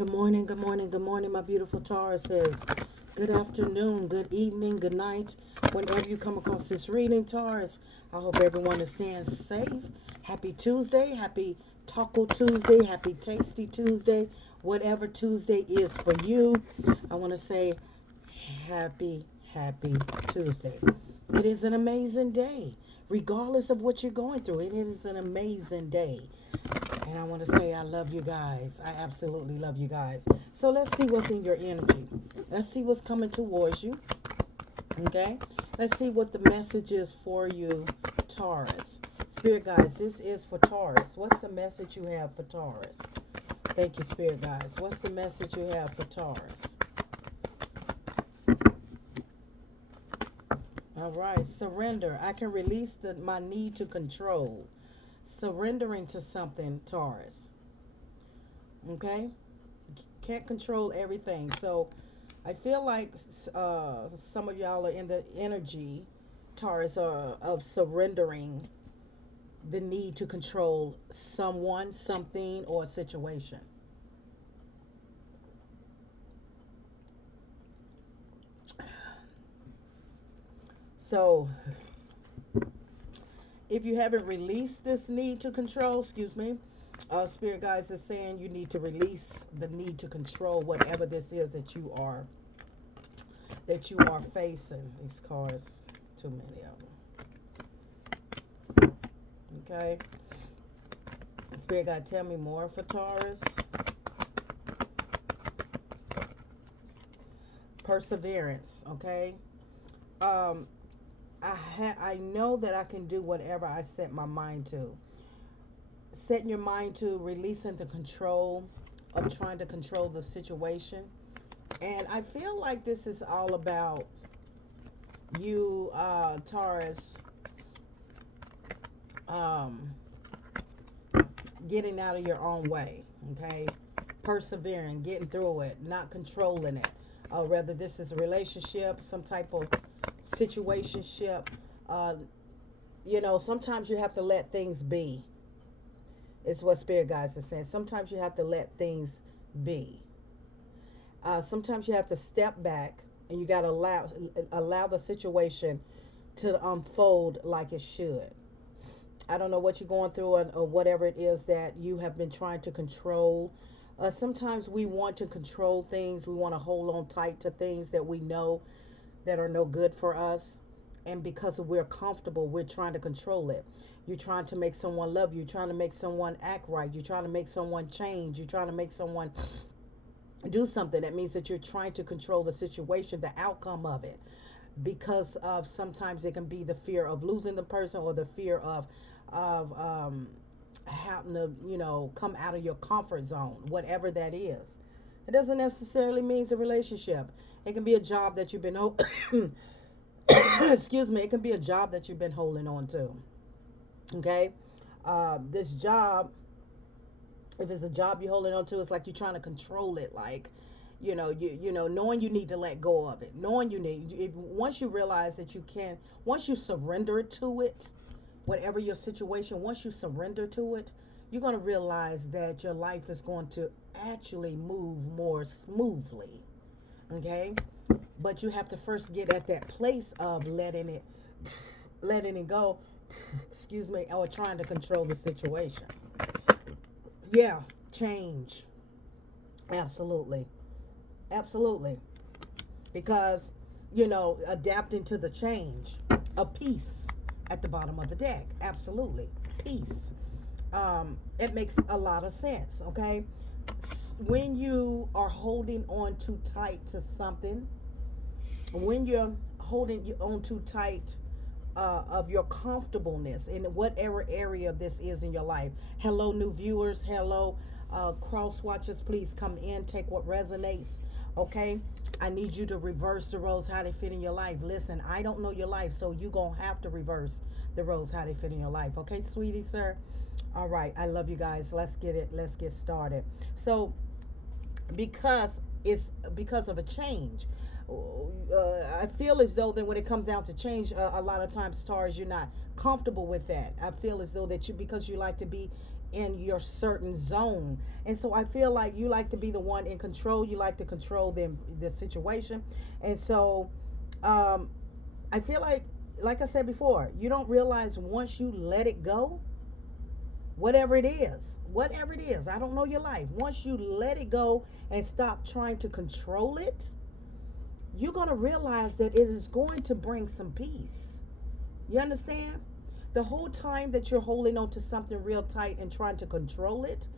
Good morning, my beautiful Tauruses. Good afternoon, good evening, good night. Whenever you come across this reading, Taurus, I hope everyone is staying safe. Happy Tuesday, happy Taco Tuesday, happy Tasty Tuesday, whatever Tuesday is for you. I want to say happy Tuesday. It is an amazing day, regardless of what you're going through. It is an amazing day. And I want to say I love you guys. I absolutely love you guys. So let's see what's in your energy. Let's see what's coming towards you. Okay? Let's see what the message is for you, Taurus. Spirit guys, this is for Taurus. What's the message you have for Taurus? Thank you, Spirit guys. What's the message you have for Taurus? All right. Surrender. I can release my need to control. Surrendering to something, Taurus. Okay? Can't control everything. So I feel like some of y'all are in the energy, Taurus, of surrendering the need to control someone, something, or a situation. So if you haven't released this need to control, Spirit guides is saying you need to release the need to control whatever this is that you are facing. These cards, too many of them. Okay. Spirit guide, tell me more for Taurus. Perseverance. Okay. I know that I can do whatever I set my mind to. Setting your mind to releasing the control of trying to control the situation. And I feel like this is all about you, Taurus, getting out of your own way, okay? Persevering, getting through it, not controlling it. Whether this is a relationship, some type of situationship, sometimes you have to let things be. It's what Spirit guides are saying. Sometimes you have to let things be. Sometimes you have to step back and you got to allow the situation to unfold like it should. I don't know what you're going through or whatever it is that you have been trying to control. Sometimes we want to control things. We want to hold on tight to things that we know that are no good for us. And because we're comfortable, we're trying to control it. You're trying to make someone love you. You're trying to make someone act right. You're trying to make someone change. You're trying to make someone do something. That means that you're trying to control the situation, the outcome of it. Because of sometimes it can be the fear of losing the person or the fear of having to, come out of your comfort zone, whatever that is. It doesn't necessarily mean it's a relationship. It can be a job that you've been excuse me, it can be a job that you've been holding on to. Okay? This job, if it's a job you're holding on to, it's like you're trying to control it. Like, knowing you need to let go of it. Knowing once you realize that you can, once you surrender to it, whatever your situation, once you surrender to it, you're going to realize that your life is going to actually move more smoothly. Okay? But you have to first get at that place of letting it go, excuse me, or trying to control the situation. Yeah, change. Absolutely. Because, adapting to the change. A peace at the bottom of the deck. Absolutely. Peace. It makes a lot of sense, okay? When you are holding on too tight to something, when you're holding on too tight of your comfortableness in whatever area this is in your life. Hello, new viewers. Hello, cross watchers. Please come in, take what resonates. Okay, I need you to reverse the roles how they fit in your life. Listen, I don't know your life, so you're gonna have to reverse the roles how they fit in your life. Okay, sweetie, sir. All right, I love you guys. Let's get started. So because of a change, I feel as though that when it comes down to change, a lot of times, Taurus, you're not comfortable with that. I feel as though that because you like to be in your certain zone. And so I feel like you like to be the one in control. You like to control the situation. And so I feel like I said before, you don't realize once you let it go, whatever it is, I don't know your life. Once you let it go and stop trying to control it, you're going to realize that it is going to bring some peace. You understand? The whole time that you're holding on to something real tight and trying to control it,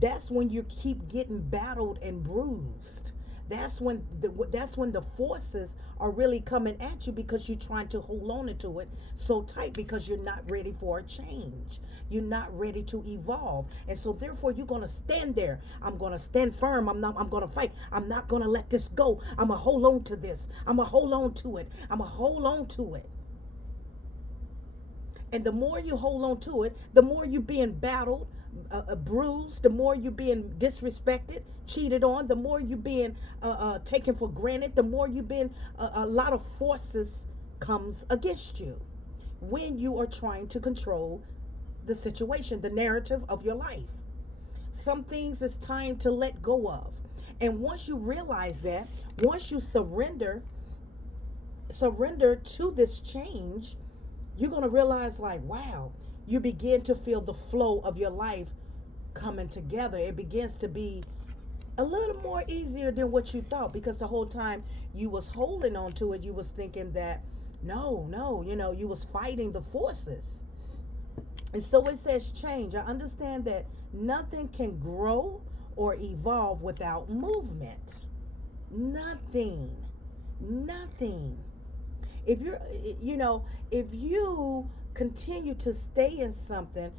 that's when you keep getting battled and bruised. That's when the forces are really coming at you, because you're trying to hold on to it so tight, because you're not ready for a change. You're not ready to evolve. And so therefore you're going to stand there. I'm going to stand firm. I'm going to fight. I'm not going to let this go. I'm going to hold on to this. I'm going to hold on to it. I'm going to hold on to it. And the more you hold on to it, the more you're being battled, bruised, the more you're being disrespected, cheated on, the more you're being taken for granted, the more you've been, a lot of forces comes against you when you are trying to control the situation, the narrative of your life. Some things it's time to let go of. And once you realize that, once you surrender to this change, you're going to realize, like, wow, you begin to feel the flow of your life coming together. It begins to be a little more easier than what you thought, because the whole time you was holding on to it, you was thinking that, no, you was fighting the forces. And so it says change. I understand that nothing can grow or evolve without movement. Nothing. If if you continue to stay in something,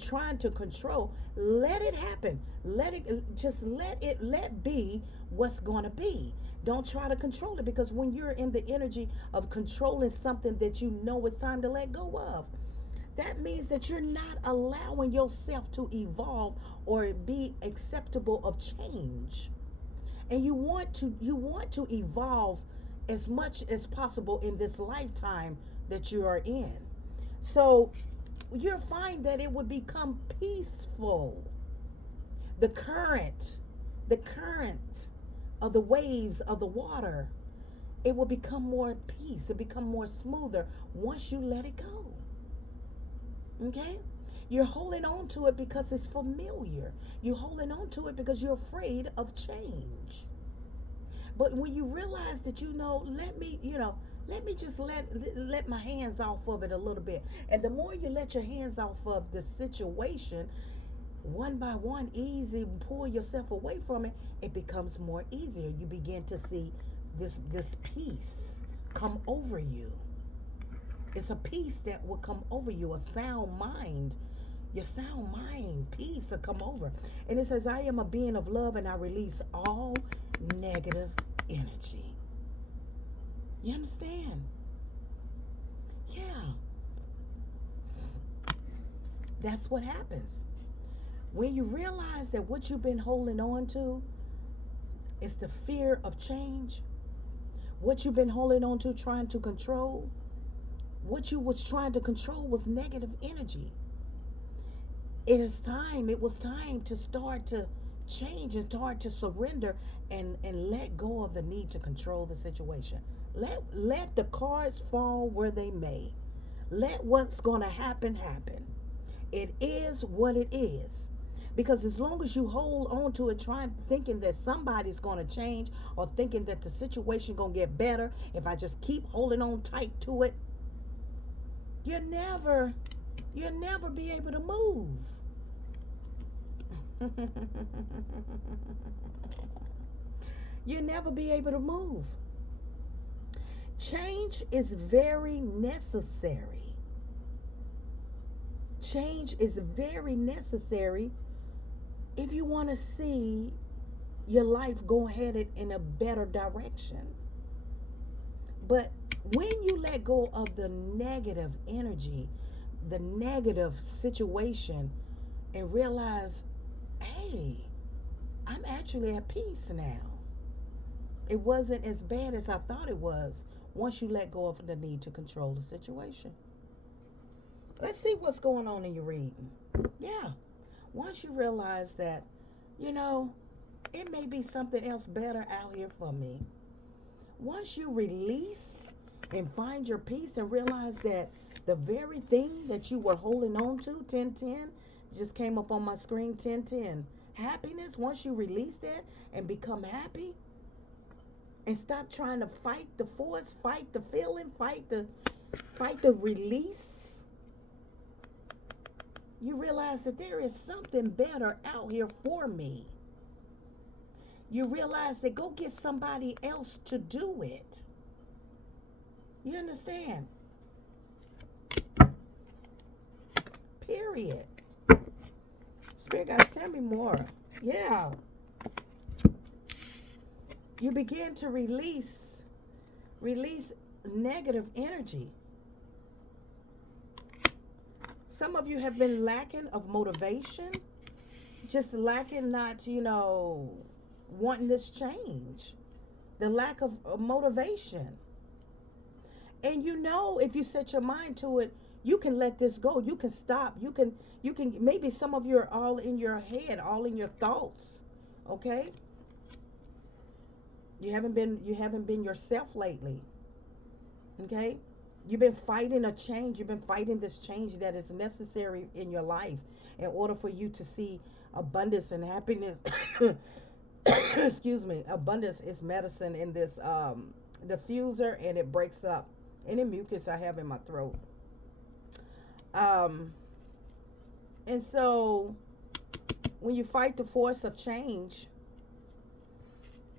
trying to control, let it happen. Let be what's going to be. Don't try to control it, because when you're in the energy of controlling something that you know it's time to let go of, that means that you're not allowing yourself to evolve or be acceptable of change. And you want to evolve as much as possible in this lifetime that you are in. So you'll find that it would become peaceful. The current of the waves of the water, it will become more at peace. It become more smoother once you let it go. Okay? You're holding on to it because it's familiar. You're holding on to it because you're afraid of change. But when you realize that, let me just let my hands off of it a little bit. And the more you let your hands off of the situation, one by one, easy, pull yourself away from it, it becomes more easier. You begin to see this peace come over you. It's a peace that will come over you, a sound mind. Your sound mind, peace will come over. And it says, I am a being of love, and I release all negative energy. You understand? Yeah. That's what happens. When you realize that what you've been holding on to is the fear of change, what you've been holding on to, trying to control, what you was trying to control was negative energy. It was time to start to change and start to surrender and let go of the need to control the situation. Let the cards fall where they may. Let what's going to happen. It is what it is. Because as long as you hold on to it, thinking that somebody's going to change, or thinking that the situation going to get better if I just keep holding on tight to it, you'll never be able to move. You'll never be able to move. Change is very necessary. Change is very necessary if you want to see your life go headed in a better direction. But when you let go of the negative energy, the negative situation, and realize, hey, I'm actually at peace now. It wasn't as bad as I thought it was once you let go of the need to control the situation. Let's see what's going on in your reading. Yeah. once you realize that, you know, it may be something else better out here for me. Once you release and find your peace and realize that the very thing that you were holding on to, 1010, just came up on my screen, 1010. Happiness, once you release that and become happy and stop trying to fight the force, fight the feeling, fight the release, you realize that there is something better out here for me. You realize that go get somebody else to do it. You understand? Period. Spirit guys, tell me more. Yeah. You begin to release negative energy. Some of you have been lacking of motivation, just lacking not, wanting this change. The lack of motivation. And if you set your mind to it, you can let this go. You can stop. You can maybe some of you are all in your head, all in your thoughts. Okay? You haven't been yourself lately. Okay? You've been fighting a change. You've been fighting this change that is necessary in your life in order for you to see abundance and happiness. Excuse me. Abundance is medicine in this diffuser, and it breaks up any mucus I have in my throat. And so when you fight the force of change,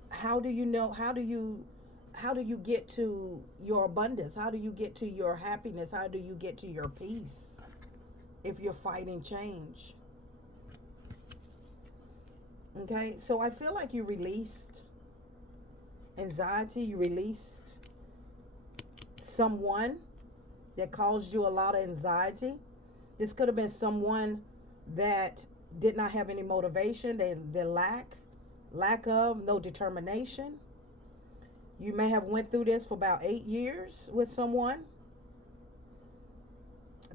how do you get to your abundance? How do you get to your happiness? How do you get to your peace if you're fighting change? Okay, so I feel like you released anxiety. You released someone that caused you a lot of anxiety. This could have been someone that did not have any motivation. They lack of no determination. You may have went through this for about 8 years with someone,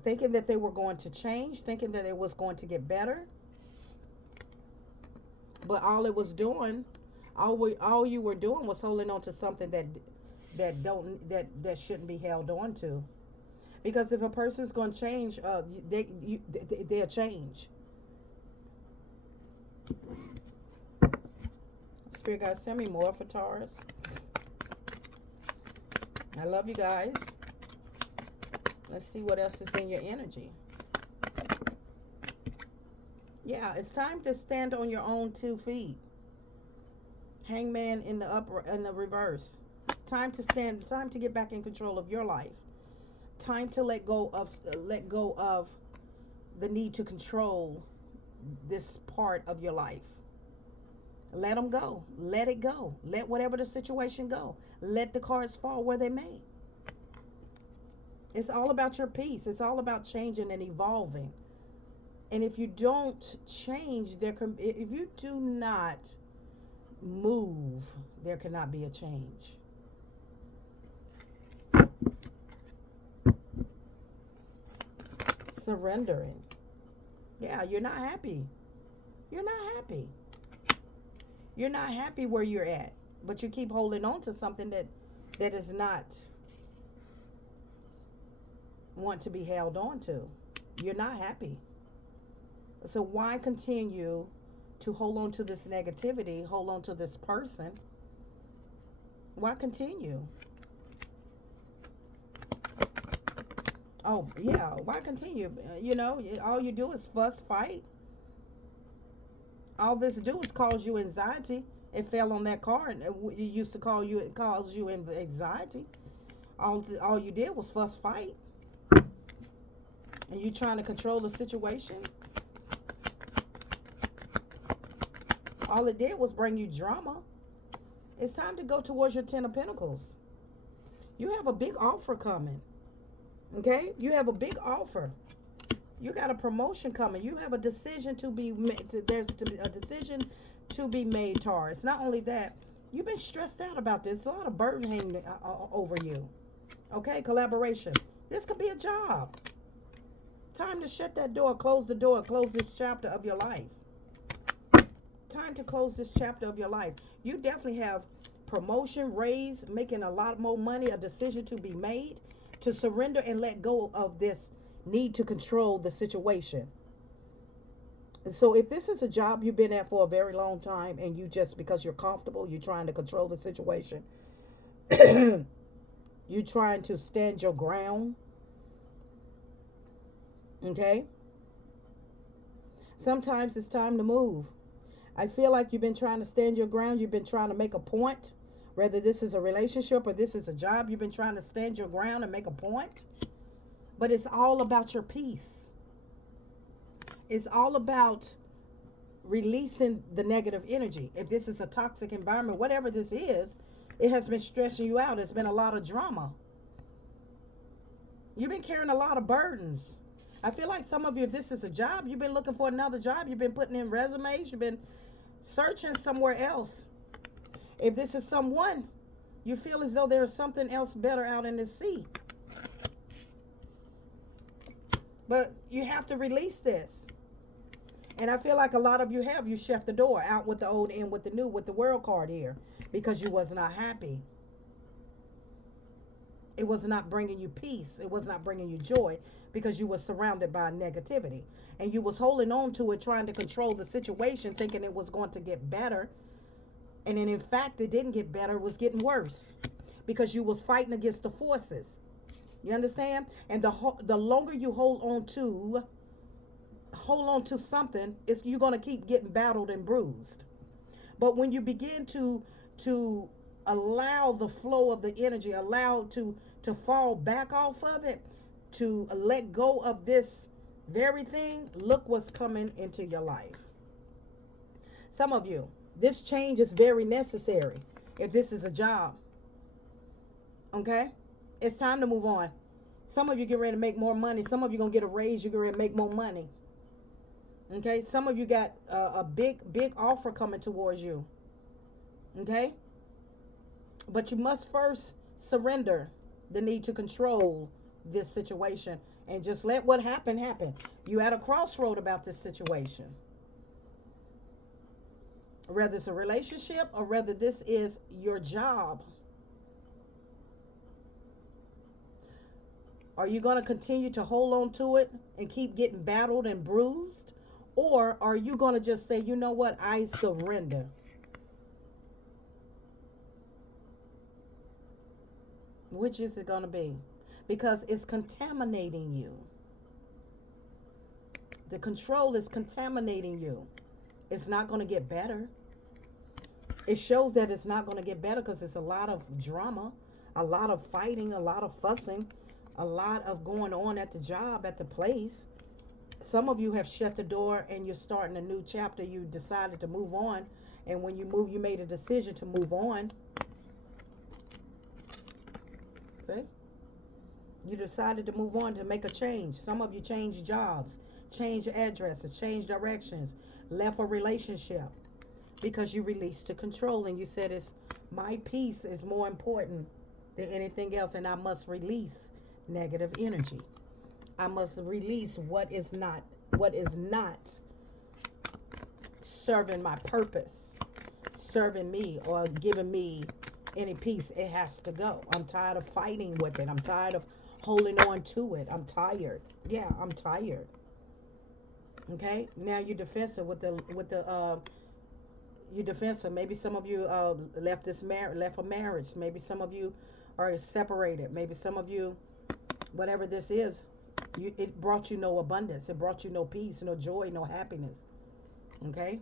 thinking that they were going to change, thinking that it was going to get better. But all it was doing, all you were doing was holding on to something that shouldn't be held on to. Because if a person's going to change, they'll change. Spirit guys, send me more for Taurus. I love you guys. Let's see what else is in your energy. Yeah, it's time to stand on your own 2 feet. Hangman in the reverse. Time to stand. Time to get back in control of your life. Time to let go of the need to control this part of your life. Let them go. Let it go. Let whatever the situation go. Let the cards fall where they may. It's all about your peace. It's all about changing and evolving. And if you don't change, if you do not move, there cannot be a change. Surrendering. Yeah, you're not happy. You're not happy. You're not happy where you're at, but you keep holding on to something that is not want to be held on to. You're not happy. So why continue to hold on to this negativity, hold on to this person? Why continue? Oh, yeah, why continue? All you do is fuss, fight. All this do is cause you anxiety. It fell on that card. It used to cause you anxiety. All you did was fuss, fight. And you trying to control the situation. All it did was bring you drama. It's time to go towards your 10 of Pentacles. You have a big offer coming. Okay? You have a big offer. You got a promotion coming. You have a decision to be made. There's a decision to be made, Taurus. Not only that, you've been stressed out about this. A lot of burden hanging over you. Okay? Collaboration. This could be a job. Time to shut that door, close the door, close this chapter of your life. Time to close this chapter of your life. You definitely have promotion, raise, making a lot more money, a decision to be made, to surrender and let go of this need to control the situation. And so if this is a job you've been at for a very long time and you just, because you're comfortable, you're trying to control the situation, you're trying to stand your ground, okay? Sometimes it's time to move. I feel like you've been trying to stand your ground. You've been trying to make a point. Whether this is a relationship or this is a job, you've been trying to stand your ground and make a point. But it's all about your peace. It's all about releasing the negative energy. If this is a toxic environment, whatever this is, it has been stressing you out. It's been a lot of drama. You've been carrying a lot of burdens. I feel like some of you, if this is a job, you've been looking for another job. You've been putting in resumes. You've been searching somewhere else. If this is someone, you feel as though there's something else better out in the sea. But you have to release this. And I feel like a lot of you have. You shut the door, out with the old, in with the new, with the world card here, because you was not happy. It was not bringing you peace. It was not bringing you joy, because you were surrounded by negativity. And you was holding on to it, trying to control the situation, thinking it was going to get better. And then in fact, it didn't get better. It was getting worse, because you was fighting against the forces. You understand? And the longer you hold on to something, you're going to keep getting battled and bruised. But when you begin to allow the flow of the energy, allow to fall back off of it, to let go of this very thing, look what's coming into your life. Some of you, this change is very necessary. If this is a job, okay, it's time to move on. Some of you get ready to make more money. Some of you gonna get a raise. You get ready to make more money. Okay, some of you got a big offer coming towards you. Okay, but you must first surrender the need to control this situation and just let what happen happen. You at a crossroad about this situation. Whether it's a relationship or whether this is your job. Are you going to continue to hold on to it and keep getting battled and bruised? Or are you going to just say, you know what, I surrender? Which is it going to be? Because it's contaminating you. The control is contaminating you. It's not going to get better. It shows that it's not going to get better because it's a lot of drama, a lot of fighting, a lot of fussing, a lot of going on at the job, at the place. Some of you have shut the door and you're starting a new chapter. You decided to move on. And when you move, you made a decision to move on. See? You decided to move on, to make a change. Some of you changed jobs, changed addresses, changed directions, left a relationship because you released the control and you said, it's my peace is more important than anything else, and I must release negative energy. I must release what is not serving my purpose, serving me, or giving me any peace. It has to go. I'm tired of fighting with it. I'm tired of holding on to it. I'm tired. Yeah, I'm tired. Okay, now you're defensive with the you're defensive. Maybe some of you left a marriage. Maybe some of you are separated. Maybe some of you, whatever this is, it brought you no abundance. It brought you no peace, no joy, no happiness. Okay,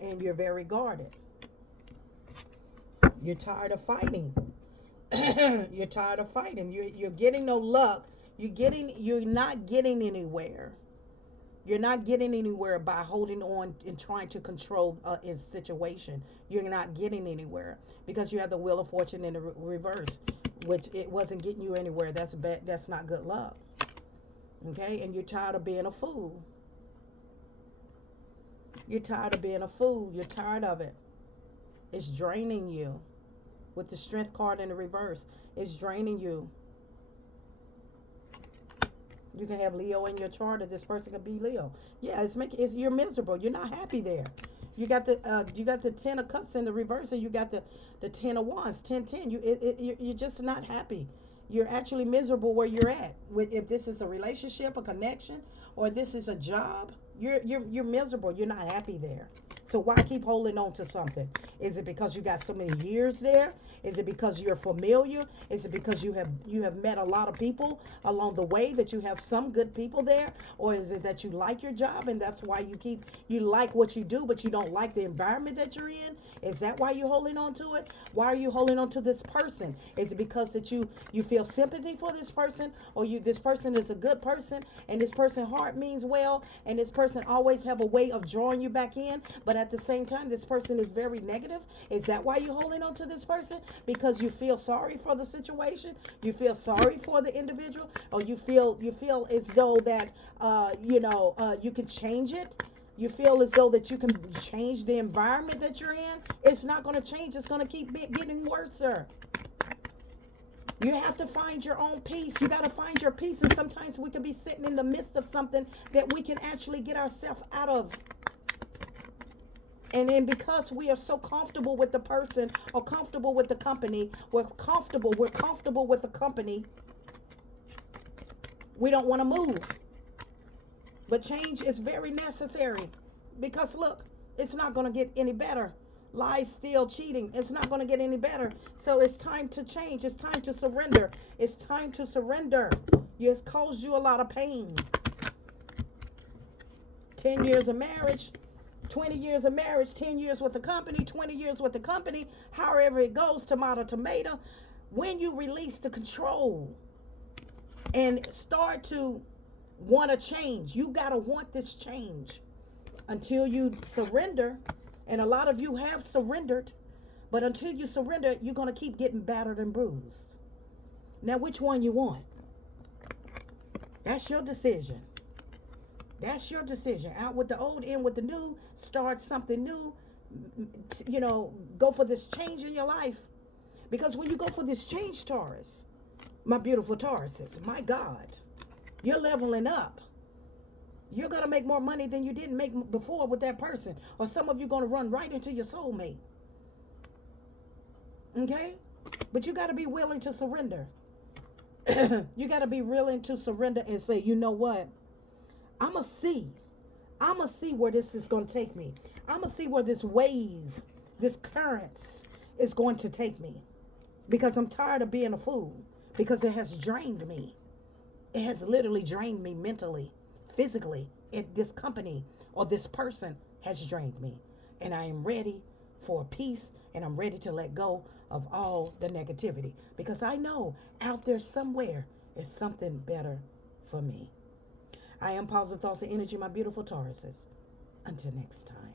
and you're very guarded. You're tired of fighting. You're tired of fighting. You're getting no luck. You're not getting anywhere. You're not getting anywhere by holding on and trying to control a situation. You're not getting anywhere because you have the Wheel of Fortune in the reverse, which it wasn't getting you anywhere. That's bad. That's not good luck. Okay, and you're tired of being a fool. You're tired of being a fool. You're tired of it. It's draining you. With the Strength card in the reverse, it's draining you. You can have Leo in your chart, or this person could be Leo. Yeah, you're miserable. You're not happy there. You got the 10 of cups in the reverse, and you got the 10 of wands, 10. You're just not happy. You're actually miserable where you're at. If this is a relationship, a connection, or this is a job, you're miserable. You're not happy there. So why keep holding on to something? Is it because you got so many years there? Is it because you're familiar? Is it because you have met a lot of people along the way, that you have some good people there? Or is it that you like your job and that's why you like what you do, but you don't like the environment that you're in? Is that why you're holding on to it? Why are you holding on to this person? Is it because that you feel sympathy for this person, or this person is a good person, and this person heart means well, and this person always have a way of drawing you back in, but at the same time this person is very negative? Is that why you're holding on to this person? Because you feel sorry for the situation, you feel sorry for the individual, or you feel as though that you can change it? You feel as though that you can change the environment that you're in? It's not going to change. It's going to keep getting worse, sir. You have to find your own peace. You got to find your peace. And sometimes we can be sitting in the midst of something that we can actually get ourselves out of. And then because we are so comfortable with the person or comfortable with the company, we're comfortable with the company, we don't want to move. But change is very necessary, because look, it's not going to get any better. Lies, steal, cheating, it's not going to get any better. So it's time to change. It's time to surrender. It's time to surrender. It's caused you a lot of pain. 10 years of marriage, 20 years of marriage, 10 years with the company, 20 years with the company, however it goes, tomato. When you release the control and start to want to change, you got to want this change until you surrender. And a lot of you have surrendered, but until you surrender, you're going to keep getting battered and bruised. Now, which one you want? That's your decision. That's your decision. Out with the old, in with the new. Start something new. Go for this change in your life. Because when you go for this change, Taurus, my beautiful Tauruses, my God, you're leveling up. You're going to make more money than you didn't make before with that person. Or some of you going to run right into your soulmate. Okay? But you got to be willing to surrender. You got to be willing to surrender and say, you know what? I'm going to see where this is going to take me. I'm going to see where this wave, this currents is going to take me. Because I'm tired of being a fool. Because it has drained me. It has literally drained me mentally. Physically, this company or this person has drained me, and I am ready for peace, and I'm ready to let go of all the negativity, because I know out there somewhere is something better for me. I am Positive Thoughts and Energy, my beautiful Tauruses. Until next time.